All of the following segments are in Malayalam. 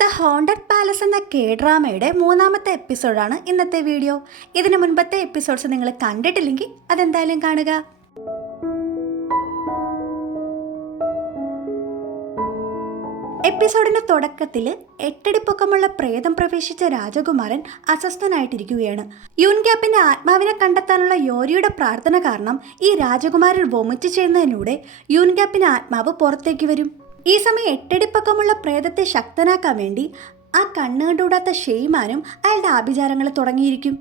ദ ഹോണ്ടഡ് പാലസ് എന്ന K-ഡ്രാമയുടെ മൂന്നാമത്തെ എപ്പിസോഡാണ് ഇന്നത്തെ വീഡിയോ. ഇതിന് മുൻപത്തെ എപ്പിസോഡ്സ് നിങ്ങൾ കണ്ടിട്ടില്ലെങ്കിൽ അതെന്തായാലും കാണുക. എപ്പിസോഡിന്റെ തുടക്കത്തിൽ 8 അടി പൊക്കമുള്ള പ്രേതം പ്രവേശിച്ച രാജകുമാരൻ അസ്വസ്ഥനായിട്ടിരിക്കുകയാണ്. യൂൻഗ്യാപ്പിന്റെ ആത്മാവിനെ കണ്ടെത്താനുള്ള യോരിയുടെ പ്രാർത്ഥന കാരണം ഈ രാജകുമാരൻ വൊമിറ്റ് ചെയ്യുന്നതിലൂടെ യൂൻഗ്യാപ്പിന്റെ ആത്മാവ് പുറത്തേക്ക് വരും. ഈ സമയം 8 അടി പൊക്കമുള്ള പ്രേതത്തെ ശക്തനാക്കാൻ വേണ്ടി ആ കണ്ണ് കണ്ടുകൂടാത്ത ഷെയ്മാനും അയാളുടെ ആഭിചാരങ്ങൾ തുടങ്ങിയിരിക്കും.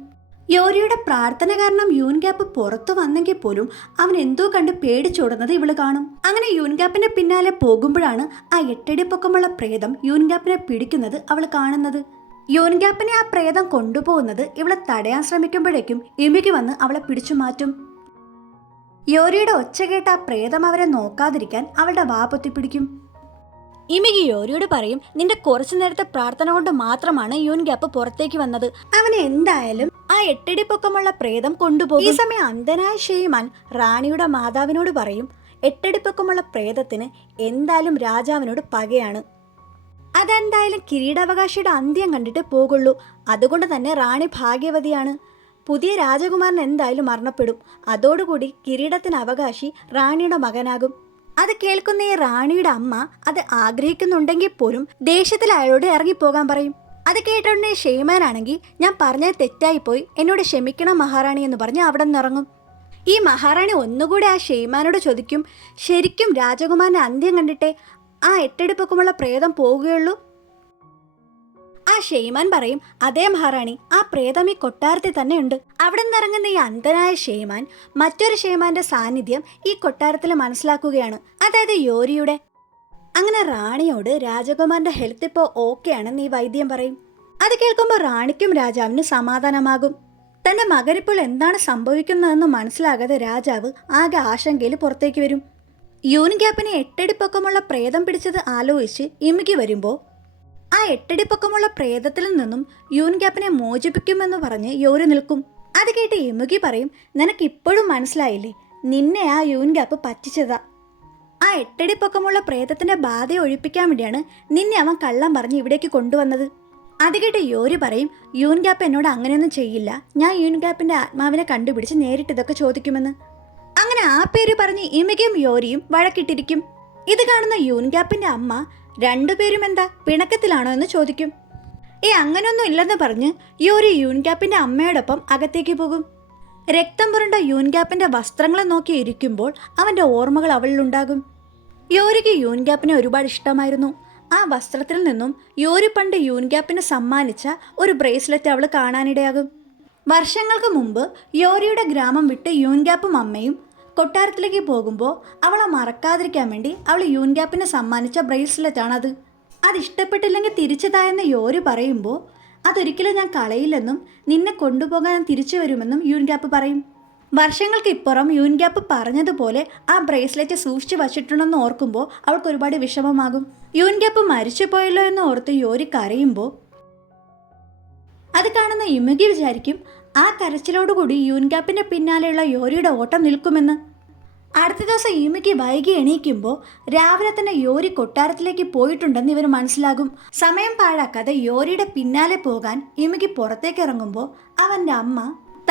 യോരിയുടെ പ്രാർത്ഥന കാരണം യൂൻഗ്യാപ്പ് പുറത്തു വന്നെങ്കിൽ പോലും അവൻ എന്തോ കണ്ട് പേടിച്ചോടുന്നത് ഇവള് കാണും. അങ്ങനെ യൂൻഗ്യാപ്പിന്റെ പിന്നാലെ പോകുമ്പോഴാണ് ആ 8 അടി പൊക്കമുള്ള പ്രേതം യൂൻഗ്യാപ്പിനെ പിടിക്കുന്നത് അവൾ കാണുന്നത്. യൂൻഗ്യാപ്പിനെ ആ പ്രേതം കൊണ്ടുപോകുന്നത് ഇവളെ തടയാൻ ശ്രമിക്കുമ്പോഴേക്കും ഇമികി വന്ന് അവളെ പിടിച്ചു മാറ്റും. യോരിയുടെ ഒച്ച കേട്ട ആ പ്രേതം അവരെ നോക്കാതിരിക്കാൻ അവളുടെ വാ പൊത്തിപ്പിടിക്കും. ഇമികി യോരിയോട് പറയും, നിന്റെ കുറച്ചു നേരത്തെ പ്രാർത്ഥന കൊണ്ട് മാത്രമാണ് യൂൻഗ്യാപ്പ് പുറത്തേക്ക് വന്നത്. അവനെ എന്തായാലും ആ 8 അടി പൊക്കമുള്ള പ്രേതം കൊണ്ടുപോകും. ഈ സമയം അന്ധനായ ഷെയ്മാൻ റാണിയുടെ മാതാവിനോട് പറയും, 8 അടി പൊക്കമുള്ള പ്രേതത്തിന് എന്തായാലും രാജാവിനോട് പകയാണ്. അതെന്തായാലും കിരീടാവകാശിയുടെ അന്ത്യം കണ്ടിട്ട് പോകുള്ളൂ. അതുകൊണ്ട് തന്നെ റാണി ഭാഗ്യവതിയാണ്. പുതിയ രാജകുമാരൻ എന്തായാലും മരണപ്പെടും. അതോടുകൂടി കിരീടത്തിന് അവകാശി റാണിയുടെ മകനാകും. അത് കേൾക്കുന്ന ഈ റാണിയുടെ അമ്മ അത് ആഗ്രഹിക്കുന്നുണ്ടെങ്കിൽ പോലും ദേഷ്യത്തിൽ അയാളോട് ഇറങ്ങിപ്പോകാൻ പറയും. അത് കേട്ടോടനെ ഷെയ്മാനാണെങ്കിൽ, ഞാൻ പറഞ്ഞത് തെറ്റായിപ്പോയി, എന്നോട് ക്ഷമിക്കണം മഹാറാണി എന്ന് പറഞ്ഞ് അവിടെ നിന്ന് ഇറങ്ങും. ഈ മഹാറാണി ഒന്നുകൂടി ആ ഷെയ്മാനോട് ചോദിക്കും, ശരിക്കും രാജകുമാരൻ്റെ അന്ത്യം കണ്ടിട്ടേ ആ 8 അടി പൊക്കമുള്ള പ്രേതം പോവുകയുള്ളൂ? ആ ഷെയ്മാൻ പറയും, അതേ മഹാറാണി, ആ പ്രേതം ഈ കൊട്ടാരത്തിൽ തന്നെ ഉണ്ട്. അവിടെ നിന്നിറങ്ങുന്ന ഈ അന്ധനായ ഷെയ്മാൻ മറ്റൊരു ഷെയ്മാന്റെ സാന്നിധ്യം ഈ കൊട്ടാരത്തിൽ മനസ്സിലാക്കുകയാണ്, അതായത് യോരിയുടെ. അങ്ങനെ റാണിയോട് രാജകുമാരന്റെ ഹെൽത്ത് ഇപ്പോൾ ഓക്കെ ആണെന്ന് ഈ വൈദ്യം പറയും. അത് കേൾക്കുമ്പോൾ റാണിക്കും രാജാവിനും സമാധാനമാകും. തന്റെ മകനിപ്പോൾ എന്താണ് സംഭവിക്കുന്നതെന്ന് മനസ്സിലാകാതെ രാജാവ് ആകെ ആശങ്കയിൽ പുറത്തേക്ക് വരും. യൂൻഗ്യാപ്പിനെ 8 അടി പൊക്കമുള്ള പ്രേതം പിടിച്ചത് ആലോചിച്ച് ഇമികി വരുമ്പോൾ ആ 8 അടി പൊക്കമുള്ള പ്രേതത്തിൽ നിന്നും യൂൻഗ്യാപ്പിനെ മോചിപ്പിക്കുമെന്ന് പറഞ്ഞ് യോരി നിൽക്കും. അത് കേട്ട് ഇമുകി പറയും, നിനക്കിപ്പോഴും മനസ്സിലായില്ലേ, നിന്നെ ആ യൂൻഗ്യാപ്പ് പറ്റിച്ചതാ. ആ 8 അടി പൊക്കമുള്ള പ്രേതത്തിന്റെ ബാധയെ ഒഴിപ്പിക്കാൻ വേണ്ടിയാണ് നിന്നെ അവൻ കള്ളം പറഞ്ഞ് ഇവിടേക്ക് കൊണ്ടുവന്നത്. അത് കേട്ട് യോരി പറയും, യൂൻഗ്യാപ്പ് എന്നോട് അങ്ങനെയൊന്നും ചെയ്യില്ല, ഞാൻ യൂൻഗ്യാപ്പിന്റെ ആത്മാവിനെ കണ്ടുപിടിച്ച് നേരിട്ട് ഇതൊക്കെ ചോദിക്കുമെന്ന്. അങ്ങനെ ആ പേര് പറഞ്ഞ് ഇമുകിയും യോരിയും വഴക്കിട്ടിരിക്കും. ഇത് കാണുന്ന യൂൻഗ്യാപ്പിന്റെ അമ്മ, രണ്ടുപേരും എന്താ പിണക്കത്തിലാണോ എന്ന് ചോദിക്കും. അങ്ങനെയൊന്നും ഇല്ലെന്ന് പറഞ്ഞ് യോരി യൂൻഗ്യാപ്പിന്റെ അമ്മയോടൊപ്പം അകത്തേക്ക് പോകും. രക്തം പുരണ്ട യൂൻഗ്യാപ്പിന്റെ വസ്ത്രങ്ങളെ നോക്കി ഇരിക്കുമ്പോൾ അവന്റെ ഓർമ്മകൾ അവളിലുണ്ടാകും. യോരിക്ക് യൂൻഗ്യാപ്പിനെ ഒരുപാട് ഇഷ്ടമായിരുന്നു. ആ വസ്ത്രത്തിൽ നിന്നും യോരി പണ്ട് യൂൻഗ്യാപ്പിന് സമ്മാനിച്ച ഒരു ബ്രേസ്ലെറ്റ് അവൾ കാണാനിടയാകും. വർഷങ്ങൾക്ക് മുമ്പ് യോരിയുടെ ഗ്രാമം വിട്ട് യൂൻഗ്യാപ്പും അമ്മയും കൊട്ടാരത്തിലേക്ക് പോകുമ്പോൾ അവളെ മറക്കാതിരിക്കാൻ വേണ്ടി അവൾ യൂൻഗ്യാപ്പിന് സമ്മാനിച്ച ബ്രേസ്ലെറ്റ് ആണത്. അത് ഇഷ്ടപ്പെട്ടില്ലെങ്കിൽ തിരിച്ചതായെന്ന് യോരി പറയുമ്പോൾ, അതൊരിക്കലും ഞാൻ കളയില്ലെന്നും നിന്നെ കൊണ്ടുപോകാൻ ഞാൻ തിരിച്ചു വരുമെന്നും യൂൻഗ്യാപ്പ് പറയും. വർഷങ്ങൾക്ക് ഇപ്പുറം യൂൻഗ്യാപ്പ് പറഞ്ഞതുപോലെ ആ ബ്രേസ്ലെറ്റ് സൂക്ഷിച്ചു വച്ചിട്ടുണ്ടെന്ന് ഓർക്കുമ്പോൾ അവൾക്ക് ഒരുപാട് വിഷമമാകും. യൂൻഗ്യാപ്പ് മരിച്ചു പോയല്ലോ എന്ന് ഓർത്ത് യോരി കരയുമ്പോൾ അത് കാണുന്ന ഇമുകി വിചാരിക്കും, ആ കരച്ചിലോടുകൂടി യൂൻഗ്യാപ്പിന്റെ പിന്നാലെയുള്ള യോരിയുടെ ഓട്ടം നിൽക്കുമെന്ന്. അടുത്ത ദിവസം ഇമുകി വൈകി എണീക്കുമ്പോൾ രാവിലെ തന്നെ യോരി കൊട്ടാരത്തിലേക്ക് പോയിട്ടുണ്ടെന്ന് ഇവർ മനസ്സിലാകും. സമയം പാഴാക്കാതെ യോരിയുടെ പിന്നാലെ പോകാൻ ഇമുകി പുറത്തേക്ക് ഇറങ്ങുമ്പോൾ അവന്റെ അമ്മ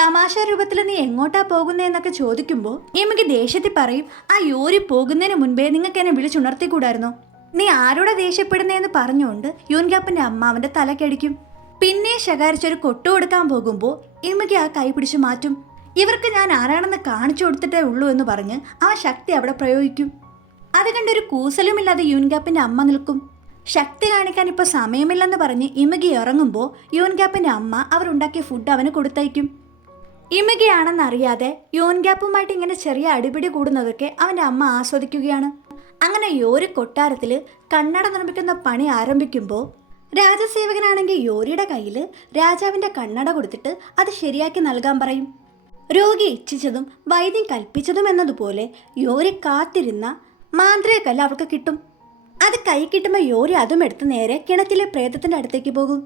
തമാശ രൂപത്തിൽ നീ എങ്ങോട്ടാ പോകുന്നതെന്നൊക്കെ ചോദിക്കുമ്പോൾ ഇമുകി ദേഷ്യത്തിൽ പറയും, ആ യോരി പോകുന്നതിന് മുൻപേ നിങ്ങൾക്ക് എന്നെ വിളിച്ചുണർത്തിക്കൂടായിരുന്നോ? നീ ആരോടെ ദേഷ്യപ്പെടുന്നതെന്ന് പറഞ്ഞുകൊണ്ട് യൂൻഗ്യാപ്പിന്റെ അമ്മ അവന്റെ തലക്കടിക്കും. പിന്നെ ശകാരിച്ചൊരു കൊട്ടു കൊടുക്കാൻ പോകുമ്പോൾ ഇമുകി ആ കൈ പിടിച്ചു മാറ്റും. ഇവർക്ക് ഞാൻ ആരാണെന്ന് കാണിച്ചു കൊടുത്തിട്ടേ ഉള്ളൂ എന്ന് പറഞ്ഞ് ആ ശക്തി അവിടെ പ്രയോഗിക്കും. അത് കണ്ടൊരു കൂസലുമില്ലാതെ യൂൻഗ്യാപ്പിന്റെ അമ്മ നിൽക്കും. ശക്തി കാണിക്കാൻ ഇപ്പോൾ സമയമില്ലെന്ന് പറഞ്ഞ് ഇമുകി ഇറങ്ങുമ്പോൾ യൂൻഗ്യാപ്പിന്റെ അമ്മ അവരുണ്ടാക്കിയ ഫുഡ് അവന് കൊടുത്തയക്കും. ഇമുകിയാണെന്നറിയാതെ യൂൻഗ്യാപ്പുമായിട്ട് ഇങ്ങനെ ചെറിയ അടിപിടി കൂടുന്നതൊക്കെ അവൻ്റെ അമ്മ ആസ്വദിക്കുകയാണ്. അങ്ങനെ യോരി കൊട്ടാരത്തിൽ കണ്ണട നിർമ്മിക്കുന്ന പണി ആരംഭിക്കുമ്പോൾ രാജസേവകനാണെങ്കിൽ യോരിയുടെ കയ്യിൽ രാജാവിൻ്റെ കണ്ണട കൊടുത്തിട്ട് അത് ശരിയാക്കി നൽകാൻ പറയും. രോഗി ഇച്ഛിച്ചതും വൈദ്യം കൽപ്പിച്ചതും എന്നതുപോലെ യോരി കാത്തിരുന്ന മാന്ത്രികക്കല്ല് അവൾക്ക് കിട്ടും. അത് കൈ കിട്ടുമ്പോൾ യോരി അതും എടുത്ത് നേരെ കിണറ്റിലെ പ്രേതത്തിൻ്റെ അടുത്തേക്ക് പോകും.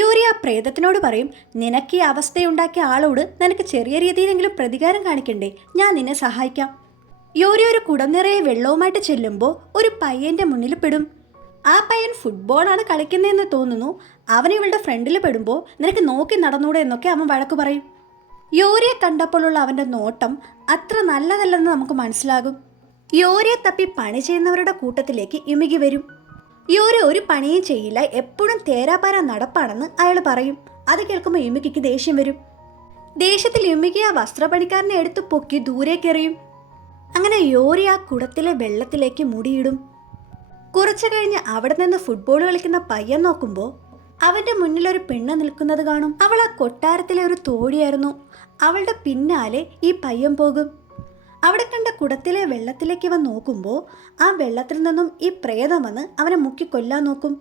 യോരി ആ പ്രേതത്തിനോട് പറയും, നിനക്ക് ഈ അവസ്ഥയുണ്ടാക്കിയ ആളോട് നിനക്ക് ചെറിയ രീതിയിലെങ്കിലും പ്രതികാരം കാണിക്കണ്ടേ, ഞാൻ നിന്നെ സഹായിക്കാം. യോരി ഒരു കുടം നിറയെ വെള്ളവുമായിട്ട് ചെല്ലുമ്പോൾ ഒരു പയ്യൻ്റെ മുന്നിൽ പെടും. ആ പയ്യൻ ഫുട്ബോളാണ് കളിക്കുന്നതെന്ന് തോന്നുന്നു, അവൻ ഇവളുടെ ഫ്രണ്ടിൽ പെടുമ്പോൾ നിനക്ക് നോക്കി നടന്നൂടെ എന്നൊക്കെ അവൻ വഴക്ക് പറയും. യോരിയെ കണ്ടപ്പോഴുള്ള അവൻ്റെ നോട്ടം അത്ര നല്ലതല്ലെന്ന് നമുക്ക് മനസ്സിലാകും. യോരിയെ തപ്പി പണി ചെയ്യുന്നവരുടെ കൂട്ടത്തിലേക്ക് യുമികി വരും. യോരി ഒരു പണിയും ചെയ്യില്ല, എപ്പോഴും തേരാപാര നടപ്പാണെന്ന് അയാൾ പറയും. അത് കേൾക്കുമ്പോൾ യുമികിക്ക് ദേഷ്യം വരും. ദേഷ്യത്തിൽ യുമികി ആ വസ്ത്രപ്പണിക്കാരനെ എടുത്ത് പൊക്കി ദൂരേക്കെറിയും. അങ്ങനെ യോരി ആ കുടത്തിലെ വെള്ളത്തിലേക്ക് മുടിയിടും. കുറച്ചു കഴിഞ്ഞ് അവിടെ നിന്ന് ഫുട്ബോൾ കളിക്കുന്ന പയ്യൻ നോക്കുമ്പോൾ അവൻ്റെ മുന്നിലൊരു പെണ്ണ് നിൽക്കുന്നത് കാണും. അവൾ ആ കൊട്ടാരത്തിലെ ഒരു തോഴിയായിരുന്നു. അവളുടെ പിന്നാലെ ഈ പയ്യൻ പോകും. അവിടെ കണ്ട കുടത്തിലെ വെള്ളത്തിലേക്ക് അവൻ നോക്കുമ്പോൾ ആ വെള്ളത്തിൽ നിന്നും ഈ പ്രേതം വന്ന് അവനെ മുക്കി കൊല്ലാൻ നോക്കും.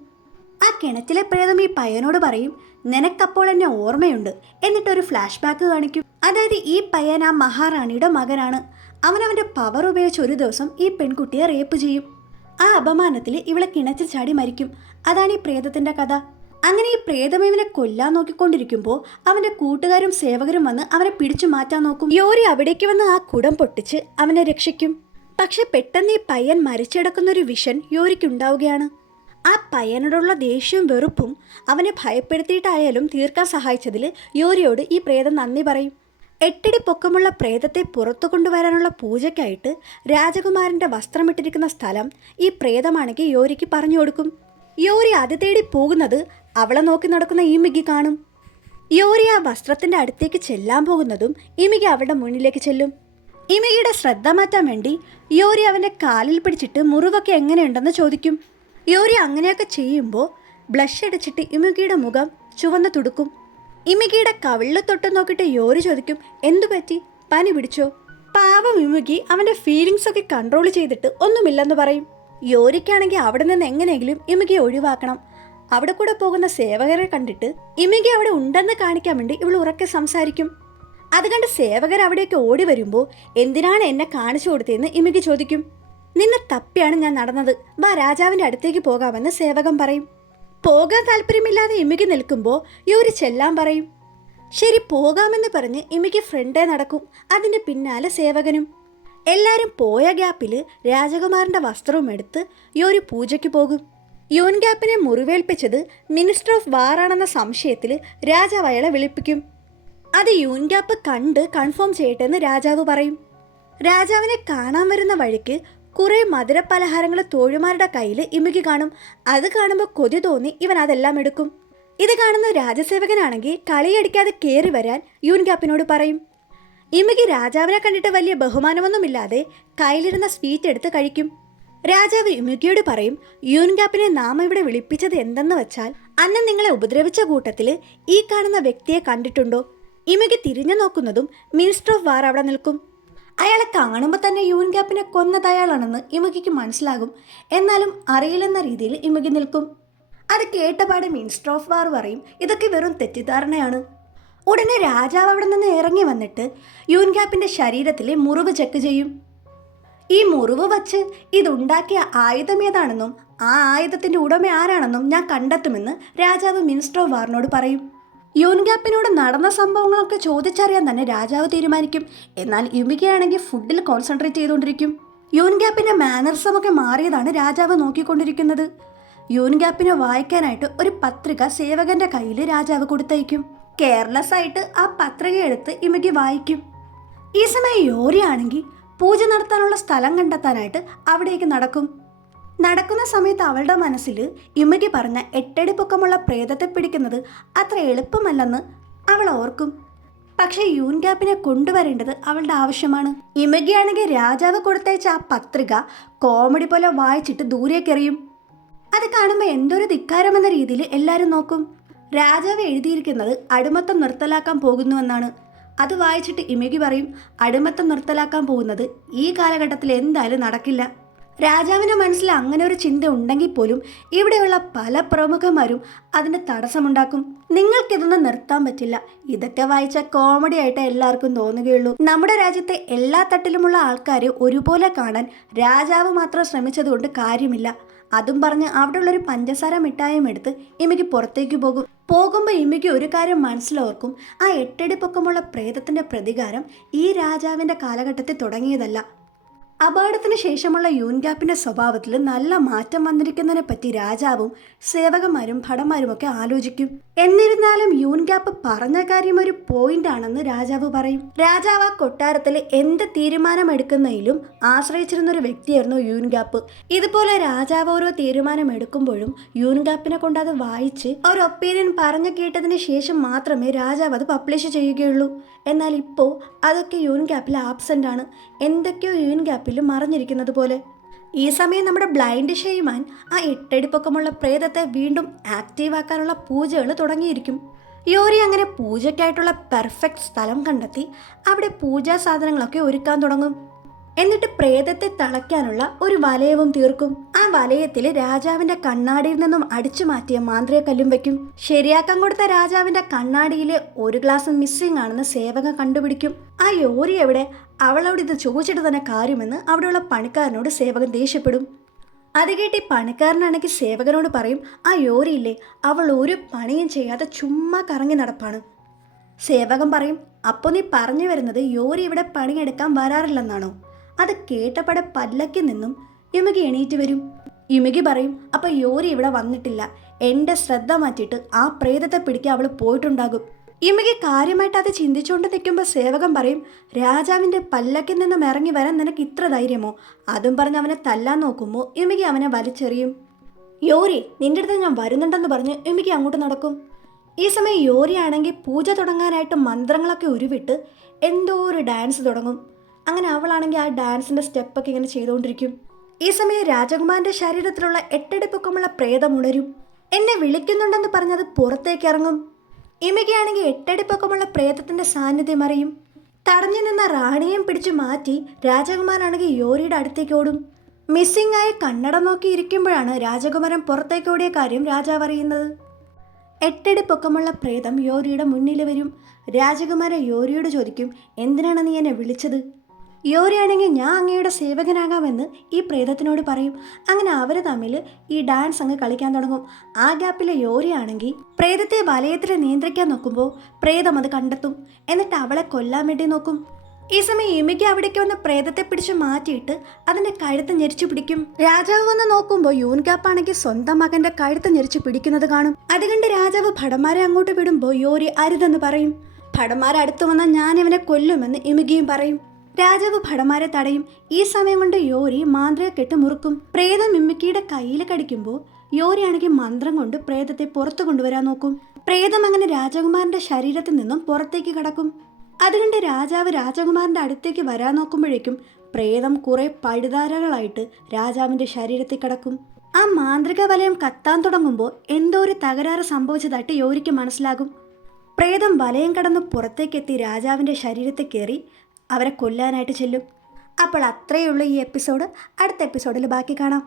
ആ കിണറ്റിലെ പ്രേതം ഈ പയ്യനോട് പറയും, നിനക്കപ്പോൾ എന്നെ ഓർമ്മയുണ്ട്, എന്നിട്ടൊരു ഫ്ലാഷ് ബാക്ക് കാണിക്കും. അതായത് ഈ പയ്യൻ ആ മഹാറാണിയുടെ മകനാണ്. അവനവൻ്റെ പവർ ഉപയോഗിച്ച് ഒരു ദിവസം ഈ പെൺകുട്ടിയെ റേപ്പ് ചെയ്യും. ആ അപമാനത്തിൽ ഇവളെ കിണറ്റിൽ ചാടി മരിക്കും. അതാണ് ഈ പ്രേതത്തിൻ്റെ കഥ. അങ്ങനെ ഈ പ്രേതം ഇവനെ കൊല്ലാൻ നോക്കിക്കൊണ്ടിരിക്കുമ്പോൾ അവൻ്റെ കൂട്ടുകാരും സേവകരും വന്ന് അവനെ പിടിച്ചു മാറ്റാൻ നോക്കും. യോരി അവിടേക്ക് വന്ന് ആ കുടം പൊട്ടിച്ച് അവനെ രക്ഷിക്കും. പക്ഷെ പെട്ടെന്ന് ഈ പയ്യൻ മരിച്ചെടുക്കുന്നൊരു വിഷൻ യോരിക്കുണ്ടാവുകയാണ്. ആ പയ്യനോടുള്ള ദേഷ്യവും വെറുപ്പും അവനെ ഭയപ്പെടുത്തിയിട്ടായാലും തീർക്കാൻ സഹായിച്ചതിൽ യോരിയോട് ഈ പ്രേതം നന്ദി പറയും. 8 അടി പൊക്കമുള്ള പ്രേതത്തെ പുറത്തു കൊണ്ടുവരാനുള്ള പൂജയ്ക്കായിട്ട് രാജകുമാരൻ്റെ വസ്ത്രമിട്ടിരിക്കുന്ന സ്ഥലം ഈ പ്രേതമാണെങ്കിൽ യോരിക്ക് പറഞ്ഞു കൊടുക്കും. യോരി അത് തേടി പോകുന്നത് അവളെ നോക്കി നടക്കുന്ന യുമികി കാണും. യോരി ആ വസ്ത്രത്തിൻ്റെ അടുത്തേക്ക് ചെല്ലാൻ പോകുന്നതും യുമികി അവളുടെ മുന്നിലേക്ക് ചെല്ലും. യുമികിയുടെ ശ്രദ്ധ മാറ്റാൻ വേണ്ടി യോരി അവൻ്റെ കാലിൽ പിടിച്ചിട്ട് മുറിവൊക്കെ എങ്ങനെയുണ്ടെന്ന് ചോദിക്കും. യോരി അങ്ങനെയൊക്കെ ചെയ്യുമ്പോൾ ബ്ലഷ് അടിച്ചിട്ട് യുമികിയുടെ മുഖം ചുവന്ന് തുടുക്കും. യുമികിയുടെ കവിളിൽ തൊട്ട് നോക്കിയിട്ട് യോരി ചോദിക്കും, എന്തു പറ്റി, പനി പിടിച്ചോ? പാവം യുമികി അവൻ്റെ ഫീലിങ്സ് ഒക്കെ കൺട്രോൾ ചെയ്തിട്ട് ഒന്നുമില്ലെന്ന് പറയും. യോരിക്കാണെങ്കിൽ അവിടെ നിന്ന് എങ്ങനെയെങ്കിലും യുമികിയെ ഒഴിവാക്കണം. അവിടെ കൂടെ പോകുന്ന സേവകരെ കണ്ടിട്ട് യുമികി അവിടെ ഉണ്ടെന്ന് കാണിക്കാൻ വേണ്ടി ഇവൾ ഉറക്കെ സംസാരിക്കും. അത് കണ്ട് സേവകർ അവിടേക്ക് ഓടി വരുമ്പോൾ എന്തിനാണ് എന്നെ കാണിച്ചു കൊടുത്തതെന്ന് യുമികി ചോദിക്കും. നിന്നെ തപ്പിയാണ് ഞാൻ നടന്നത്, വാ രാജാവിൻ്റെ അടുത്തേക്ക് പോകാമെന്ന് സേവകൻ പറയും. പോകാൻ താല്പര്യമില്ലാതെ യുമികി നിൽക്കുമ്പോൾ യോരി ചെല്ലാൻ പറയും. ശരി പോകാമെന്ന് പറഞ്ഞ് യുമികി ഫ്രണ്ടേ നടക്കും. അതിൻ്റെ പിന്നാലെ സേവകനും. എല്ലാവരും പോയ ഗ്യാപ്പിൽ രാജകുമാരൻ്റെ വസ്ത്രവും എടുത്ത് യോരി പൂജയ്ക്ക് പോകും. യൂൻഗ്യാപ്പിനെ മുറിവേൽപ്പിച്ചത് മിനിസ്റ്റർ ഓഫ് വാർ ആണെന്ന സംശയത്തിൽ രാജാവ് അയാളെ വിളിപ്പിക്കും. അത് യൂൻഗ്യാപ്പ് കണ്ട് കൺഫേം ചെയ്യട്ടെ എന്ന് രാജാവ് പറയും. രാജാവിനെ കാണാൻ വരുന്ന വഴിക്ക് കുറേ മധുരപലഹാരങ്ങൾ തോഴിമാരുടെ കയ്യിൽ യുമികി കാണും. അത് കാണുമ്പോൾ കൊതി തോന്നി ഇവൻ അതെല്ലാം എടുക്കും. ഇത് കാണുന്ന രാജസേവകനാണെങ്കിൽ കളിയടിക്കാതെ കയറി വരാൻ യൂൻഗ്യാപ്പിനോട് പറയും. യുമികി രാജാവിനെ കണ്ടിട്ട് വലിയ ബഹുമാനമൊന്നുമില്ലാതെ കയ്യിലിരുന്ന സ്വീറ്റ് എടുത്ത് കഴിക്കും. രാജാവ് യുമികിയോട് പറയും, യൂൻഗ്യാപ്പിനെ നാം ഇവിടെ വിളിപ്പിച്ചത് എന്തെന്ന് വെച്ചാൽ അന്ന് നിങ്ങളെ ഉപദ്രവിച്ച കൂട്ടത്തിൽ ഈ കാണുന്ന വ്യക്തിയെ കണ്ടിട്ടുണ്ടോ? യുമികി തിരിഞ്ഞു നോക്കുന്നതും മിനിസ്റ്റർ ഓഫ് വാർ അവിടെ നിൽക്കും. അയാളെ കാണുമ്പോൾ തന്നെ യൂൻഗ്യാപ്പിനെ കൊന്നത് അയാളാണെന്ന് യുമികിക്ക് മനസ്സിലാകും. എന്നാലും അറിയില്ലെന്ന രീതിയിൽ യുമികി നിൽക്കും. അത് കേട്ടപാടെ മിനിസ്റ്റർ ഓഫ് വാർ പറയും, ഇതൊക്കെ വെറും തെറ്റിദ്ധാരണയാണ്. ഉടനെ രാജാവ് അവിടെ നിന്ന് ഇറങ്ങി വന്നിട്ട് യൂൻഗ്യാപ്പിൻ്റെ ശരീരത്തിലെ മുറിവ് ചെക്ക് ചെയ്യും. ഈ മുറിവ് വച്ച് ഇതുണ്ടാക്കിയ ആയുധം ഏതാണെന്നും ആ ആയുധത്തിൻ്റെ ഉടമ ആരാണെന്നും ഞാൻ കണ്ടെത്തുമെന്ന് രാജാവ് മിനിസ്റ്റർ ഓഫ് വാറിനോട് പറയും. യൂൻഗ്യാപ്പിനോട് നടന്ന സംഭവങ്ങളൊക്കെ ചോദിച്ചറിയാൻ തന്നെ രാജാവ് തീരുമാനിക്കും. എന്നാൽ യുമികയാണെങ്കിൽ ഫുഡിൽ കോൺസെൻട്രേറ്റ് ചെയ്തുകൊണ്ടിരിക്കും. യൂൻഗ്യാപ്പിൻ്റെ മാനർസമൊക്കെ മാറിയതാണ് രാജാവ് നോക്കിക്കൊണ്ടിരിക്കുന്നത്. യൂൻഗ്യാപ്പിനെ വായിക്കാനായിട്ട് ഒരു പത്രിക സേവകൻ്റെ കയ്യിൽ രാജാവ് കൊടുത്തയക്കും. കെയർലെസ് ആയിട്ട് ആ പത്രിക എടുത്ത് യുമികി വായിക്കും. ഈ സമയം യോരിയാണെങ്കിൽ പൂജ നടത്താനുള്ള സ്ഥലം കണ്ടെത്താനായിട്ട് അവിടേക്ക് നടക്കുന്ന സമയത്ത് അവളുടെ മനസ്സിൽ യുമികി പറഞ്ഞ 8 അടി പൊക്കമുള്ള പ്രേതത്തെ പിടിക്കുന്നത് അത്ര എളുപ്പമല്ലെന്ന് അവൾ ഓർക്കും. പക്ഷേ യൂൻഗ്യാപ്പിനെ കൊണ്ടുവരേണ്ടത് അവളുടെ ആവശ്യമാണ്. യുമികിയാണെങ്കിൽ രാജാവ് കൊടുത്തയച്ച ആ പത്രിക കോമഡി പോലെ വായിച്ചിട്ട് ദൂരേക്കെറിയും. അത് കാണുമ്പോൾ എന്തൊരു ധിക്കാരമെന്ന രീതിയിൽ എല്ലാവരും നോക്കും. രാജാവ് എഴുതിയിരിക്കുന്നത് അടിമത്തം നിർത്തലാക്കാൻ പോകുന്നുവെന്നാണ്. അത് വായിച്ചിട്ട് യുമികി പറയും, അടിമത്തം നിർത്തലാക്കാൻ പോകുന്നത് ഈ കാലഘട്ടത്തിൽ എന്തായാലും നടക്കില്ല. രാജാവിൻ്റെ മനസ്സിൽ അങ്ങനെ ഒരു ചിന്ത ഉണ്ടെങ്കിൽ പോലും ഇവിടെയുള്ള പല പ്രമുഖന്മാരും അതിന് തടസ്സമുണ്ടാക്കും. നിങ്ങൾക്കിതൊന്നും നിർത്താൻ പറ്റില്ല, ഇതൊക്കെ വായിച്ച കോമഡി ആയിട്ട് എല്ലാവർക്കും തോന്നുകയുള്ളൂ. നമ്മുടെ രാജ്യത്തെ എല്ലാ തട്ടിലുമുള്ള ആൾക്കാരെ ഒരുപോലെ കാണാൻ രാജാവ് മാത്രം ശ്രമിച്ചതുകൊണ്ട് കാര്യമില്ല. അതും പറഞ്ഞ് അവിടെയുള്ളൊരു പഞ്ചസാര മിഠായും എടുത്ത് യുമികി പുറത്തേക്ക് പോകുമ്പോൾ യുമികി ഒരു കാര്യം മനസ്സിലോർക്കും, ആ 8 അടി പൊക്കമുള്ള പ്രേതത്തിൻ്റെ പ്രതികാരം ഈ രാജാവിൻ്റെ കാലഘട്ടത്തിൽ തുടങ്ങിയതല്ല. അപകടത്തിന് ശേഷമുള്ള യൂൻഗ്യാപ്പിന്റെ സ്വഭാവത്തിൽ നല്ല മാറ്റം വന്നിരിക്കുന്നതിനെ പറ്റി രാജാവും സേവകന്മാരും ഭടന്മാരും ഒക്കെ ആലോചിക്കും. എന്നിരുന്നാലും യൂൻഗ്യാപ്പ് പറഞ്ഞ കാര്യം ഒരു പോയിന്റ് ആണെന്ന് രാജാവ് പറയും. രാജാവ് ആ കൊട്ടാരത്തിൽ എന്ത് തീരുമാനമെടുക്കുന്നതിലും ആശ്രയിച്ചിരുന്ന ഒരു വ്യക്തിയായിരുന്നു യൂൻഗ്യാപ്പ്. ഇതുപോലെ രാജാവ് ഓരോ തീരുമാനം എടുക്കുമ്പോഴും യൂൻഗ്യാപ്പിനെ കൊണ്ട് അത് വായിച്ച് ഒരു ഒപ്പീനിയൻ പറഞ്ഞു കേട്ടതിന് ശേഷം മാത്രമേ രാജാവ് അത് പബ്ലിഷ് ചെയ്യുകയുള്ളൂ. എന്നാൽ ഇപ്പോൾ അതൊക്കെ യൂൻഗ്യാപ്പിൽ ആബ്സെന്റ് ആണ്. എന്തൊക്കെയോ യൂൻഗ്യാപ്പിൽ മറഞ്ഞിരിക്കുന്നത് പോലെ. ഈ സമയം നമ്മുടെ ബ്ലൈൻഡ് ഷെയ്മാൻ ആ 8 അടി പൊക്കമുള്ള പ്രേതത്തെ വീണ്ടും ആക്റ്റീവ് ആക്കാനുള്ള പൂജകൾ തുടങ്ങിയിരിക്കും. യോരി അങ്ങനെ പൂജയ്ക്കായിട്ടുള്ള പെർഫെക്റ്റ് സ്ഥലം കണ്ടെത്തി അവിടെ പൂജാ സാധനങ്ങളൊക്കെ ഒരുക്കാൻ തുടങ്ങും. എന്നിട്ട് പ്രേതത്തെ തളയ്ക്കാനുള്ള ഒരു വലയവും തീർക്കും. ആ വലയത്തിൽ രാജാവിന്റെ കണ്ണാടിയിൽ നിന്നും അടിച്ചു മാറ്റിയ മാന്ത്രിക കല്ലും വെക്കും. ശരിയാക്കാൻ കൊടുത്ത രാജാവിന്റെ കണ്ണാടിയിലെ ഒരു ഗ്ലാസ് മിസ്സിംഗ് ആണെന്ന് സേവക കണ്ടുപിടിക്കും. ആ യോരി എവിടെ? അവളോട് ഇത് ചോദിച്ചിട്ട് തന്നെ കാര്യമെന്ന് അവിടെയുള്ള പണിക്കാരനോട് സേവകൻ ദേഷ്യപ്പെടും. അത് കേട്ടി പണിക്കാരനാണെങ്കിൽ സേവകനോട് പറയും, ആ യോരിയില്ലേ, അവൾ ഒരു പണിയും ചെയ്യാതെ ചുമ്മാ കറങ്ങി നടപ്പാണ്. സേവകൻ പറയും, അപ്പോൾ നീ പറഞ്ഞു വരുന്നത് യോരി ഇവിടെ പണിയെടുക്കാൻ വരാറില്ലെന്നാണോ? അത് കേട്ടപ്പടെ പല്ലക്കിൽ നിന്നും യുമികി എണീറ്റ് വരും. യുമികി പറയും, അപ്പം യോരി ഇവിടെ വന്നിട്ടില്ല, എൻ്റെ ശ്രദ്ധ മാറ്റിയിട്ട് ആ പ്രേതത്തെ പിടിക്കാൻ അവൾ പോയിട്ടുണ്ടാകും. യുമികി കാര്യമായിട്ട് അത് ചിന്തിച്ചുകൊണ്ട് നിൽക്കുമ്പോൾ സേവകൻ പറയും, രാജാവിൻ്റെ പല്ലക്കിൽ നിന്നും ഇറങ്ങി വരാൻ നിനക്ക് ഇത്ര ധൈര്യമോ? അതും പറഞ്ഞ് അവനെ തല്ലാൻ നോക്കുമ്പോൾ യുമികി അവനെ വലിച്ചെറിയും. യോരി, നിൻ്റെ അടുത്ത് ഞാൻ വരുന്നുണ്ടെന്ന് പറഞ്ഞ് യുമികി അങ്ങോട്ട് നടക്കും. ഈ സമയം യോരി ആണെങ്കിൽ പൂജ തുടങ്ങാനായിട്ട് മന്ത്രങ്ങളൊക്കെ ഉരുവിട്ട് എന്തോ ഒരു ഡാൻസ് തുടങ്ങും. അങ്ങനെ അവളാണെങ്കിൽ ആ ഡാൻസിൻ്റെ സ്റ്റെപ്പൊക്കെ ഇങ്ങനെ ചെയ്തുകൊണ്ടിരിക്കും. ഈ സമയം രാജകുമാരൻ്റെ ശരീരത്തിലുള്ള 8 അടി പൊക്കമുള്ള പ്രേതം ഉണരും. എന്നെ വിളിക്കുന്നുണ്ടെന്ന് പറഞ്ഞത് പുറത്തേക്ക് ഇറങ്ങും. ഇമയ്ക്കാണെങ്കിൽ 8 അടി പൊക്കമുള്ള പ്രേതത്തിൻ്റെ സാന്നിധ്യം അറിയും. തടഞ്ഞു നിന്ന റാണിയും പിടിച്ചു മാറ്റി രാജകുമാരനാണെങ്കിൽ യോരിയുടെ അടുത്തേക്ക് ഓടും. മിസ്സിംഗ് ആയി കണ്ണട നോക്കി ഇരിക്കുമ്പോഴാണ് രാജകുമാരൻ പുറത്തേക്ക് ഓടിയ കാര്യം രാജാവ് അറിയുന്നത്. 8 അടി പൊക്കമുള്ള പ്രേതം യോരിയുടെ മുന്നിൽ വരും. രാജകുമാരൻ യോരിയോട് ചോദിക്കും, എന്തിനാണ് നീ എന്നെ വിളിച്ചത്? യോരിയാണെങ്കിൽ ഞാൻ അങ്ങയുടെ സേവകനാകാമെന്ന് ഈ പ്രേതത്തിനോട് പറയും. അങ്ങനെ അവർ തമ്മിൽ ഈ ഡാൻസ് അങ്ങ് കളിക്കാൻ തുടങ്ങും. ആ ഗ്യാപ്പിലെ യോരിയാണെങ്കിൽ പ്രേതത്തെ വലയത്തിൽ നിയന്ത്രിക്കാൻ നോക്കുമ്പോൾ പ്രേതം അത് കണ്ടെത്തും. എന്നിട്ട് അവളെ കൊല്ലാൻ വേണ്ടി നോക്കും. ഈ സമയം യുമിക്ക് അവിടേക്ക് വന്ന് പ്രേതത്തെ പിടിച്ചു മാറ്റിയിട്ട് അതിൻ്റെ കഴുത്ത് ഞെരിച്ചു പിടിക്കും. രാജാവ് വന്ന് നോക്കുമ്പോൾ യൂൻഗ്യാപ്പാണെങ്കിൽ സ്വന്തം മകൻ്റെ കഴുത്ത് ഞെരിച്ചു പിടിക്കുന്നത് കാണും. അതുകണ്ട് രാജാവ് ഭടന്മാരെ അങ്ങോട്ട് വിടുമ്പോൾ യോരി അരുതെന്ന് പറയും. ഭടന്മാരെ അടുത്ത് വന്നാൽ ഞാൻ ഇവനെ കൊല്ലുമെന്ന് യുമികയും പറയും. രാജാവ് ഭടന്മാരെ തടയും. ഈ സമയം കൊണ്ട് യോരി മാന്ത്രിക കെട്ട് മുറുക്കും. പ്രേതം യുമിക്കിയുടെ കയ്യിൽ കടിക്കുമ്പോൾ യോരിയാണെങ്കിൽ മന്ത്രം കൊണ്ട് പ്രേതത്തെ പുറത്തു കൊണ്ടുവരാൻ നോക്കും. പ്രേതം അങ്ങനെ രാജകുമാരൻ്റെ ശരീരത്തിൽ നിന്നും പുറത്തേക്ക് കടക്കും. അതുകൊണ്ട് രാജാവ് രാജകുമാരൻ്റെ അടുത്തേക്ക് വരാൻ നോക്കുമ്പോഴേക്കും പ്രേതം കുറെ പഴുതാരകളായിട്ട് രാജാവിൻ്റെ ശരീരത്തിൽ കിടക്കും. ആ മാന്ത്രിക വലയം കത്താൻ തുടങ്ങുമ്പോൾ എന്തോ ഒരു തകരാറ് സംഭവിച്ചതായിട്ട് യോരിക്ക് മനസ്സിലാകും. പ്രേതം വലയം കടന്ന് പുറത്തേക്കെത്തി രാജാവിൻ്റെ ശരീരത്തിൽ കയറി അവരെ കൊല്ലാനായിട്ട് ചെല്ലും. അപ്പോൾ അത്രയേ ഉള്ളൂ ഈ എപ്പിസോഡ്. അടുത്ത എപ്പിസോഡിൽ ബാക്കി കാണാം.